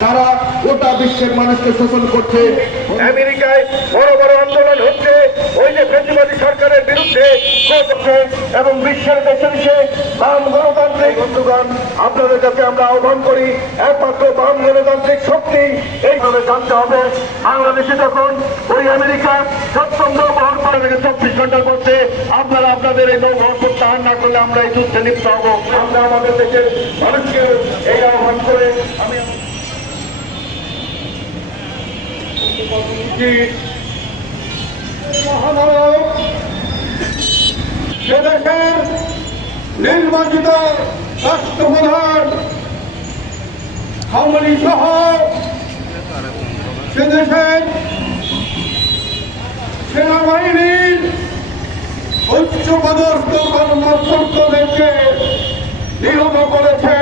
তারা গোটা বিশ্বের মানুষকে শোষণ করছে। আমেরিকায় বড় বড় আন্দোলন হচ্ছে ওই যে ফ্যাসিবাদী সরকারের বিরুদ্ধে এবং বিশ্বের দেশে দেশে বাম গণতান্ত্রিক বন্ধুগণ, আপনাদের কাছে আমরা আহ্বান করি একমাত্র বাম গণতান্ত্রিক শক্তি এইভাবে জানতে হবে। বাংলাদেশে যখন ওই আমেরিকা ৭ম নৌবহর ২৪ ঘন্টার মধ্যে আপনারা আপনাদের এই নৌবহর প্রত্যাহার না করলে আমরা এই যুদ্ধে লিপ্ত হব। আমরা আমাদের দেশের মানুষকে এই আহ্বান করে আমি মহানায়ক সেদেশের নির্বাচিত রাষ্ট্রপ্রধান আওয়ামী সহ সেদেশের সেনাবাহিনীর উচ্চপদস্থ কর্মকর্তাদেরকে নিহত করেছে।